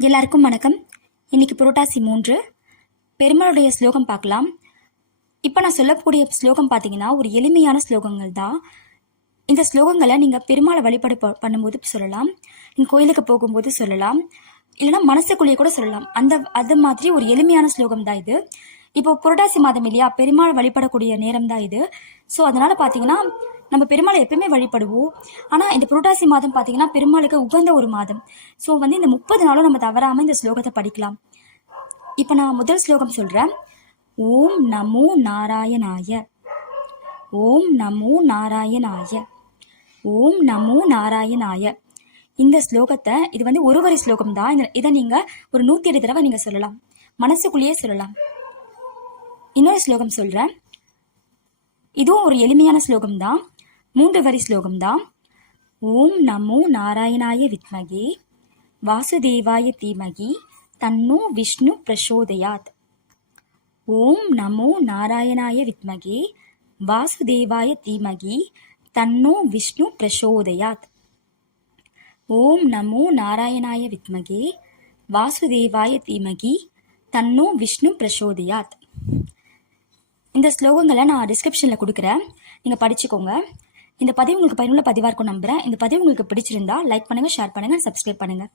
எல்லாருக்கும் வணக்கம். இன்னைக்கு புரோட்டாசி மூன்று. பெருமாளுடைய ஸ்லோகம் பார்க்கலாம். இப்போ நான் சொல்லக்கூடிய ஸ்லோகம் பார்த்தீங்கன்னா ஒரு எளிமையான ஸ்லோகங்கள் தான். இந்த ஸ்லோகங்களை நீங்கள் பெருமாளை வழிபாடு ப- பண்ணும்போது சொல்லலாம். நீங்கள் கோயிலுக்கு போகும்போது சொல்லலாம். இல்லைன்னா மனசுக்குள்ளேயே கூட சொல்லலாம். அந்த அது மாதிரி ஒரு எளிமையான ஸ்லோகம் தான் இது. இப்போ புரட்டாசி மாதம் இல்லையா? பெருமாள் வழிபடக்கூடிய நேரம் தான் இது. ஸோ அதனால பார்த்தீங்கன்னா நம்ம பெருமாளை எப்பயுமே வழிபடுவோம். ஆனால் இந்த புரட்டாசி மாதம் பார்த்தீங்கன்னா பெருமாளுக்கு உகந்த ஒரு மாதம். ஸோ வந்து இந்த முப்பது நாளும் நம்ம தவறாமல் இந்த ஸ்லோகத்தை படிக்கலாம். இப்போ நான் முதல் ஸ்லோகம் சொல்கிறேன் ஓம் நமோ நாராயணாய. ஓம் நமோ நாராயணாய. ஓம் நமோ நாராயணாய. இந்த ஸ்லோகத்தை இது வந்து ஒரு வரி ஸ்லோகம் தான். இந்த- இதை நீங்கள் ஒரு நூற்றி எட்டு தடவை நீங்கள் சொல்லலாம். மனசுக்குள்ளேயே சொல்லலாம். இன்னொரு ஸ்லோகம் சொல்கிறேன் இதுவும் ஒரு எளிமையான ஸ்லோகம் தான். மூன்று வரி ஸ்லோகம்தான் ஓம் நமோ நாராயணாய வித்மகே வாசுதேவாய தீமகி தன்னோ விஷ்ணு பிரசோதயாத். ஓம் நமோ நாராயணாய வித்மகே வாசுதேவாய தீமகி தன்னோ விஷ்ணு பிரசோதயாத். ஓம் நமோ நாராயணாய வித்மகே வாசுதேவாய தீமகி தன்னோ விஷ்ணு பிரசோதயாத். இந்த ஸ்லோகங்களை நான் டிஸ்கிரிப்ஷனில் கொடுக்குறேன். நீங்கள் படிச்சுக்கோங்க. இந்த பதிவு உங்களுக்கு பயனுள்ள பதிவாக இருக்கும் நம்புகிறேன் இந்த பதிவு உங்களுக்கு பிடிச்சிருந்தா லைக் பண்ணுங்கள் ஷேர் பண்ணுங்கள் சப்ஸ்கிரைப் பண்ணுங்கள்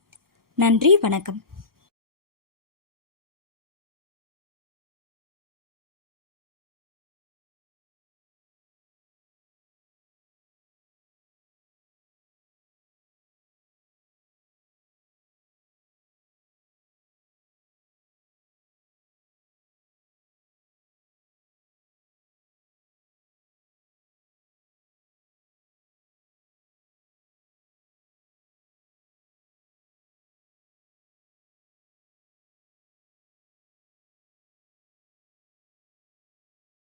நன்றி வணக்கம்.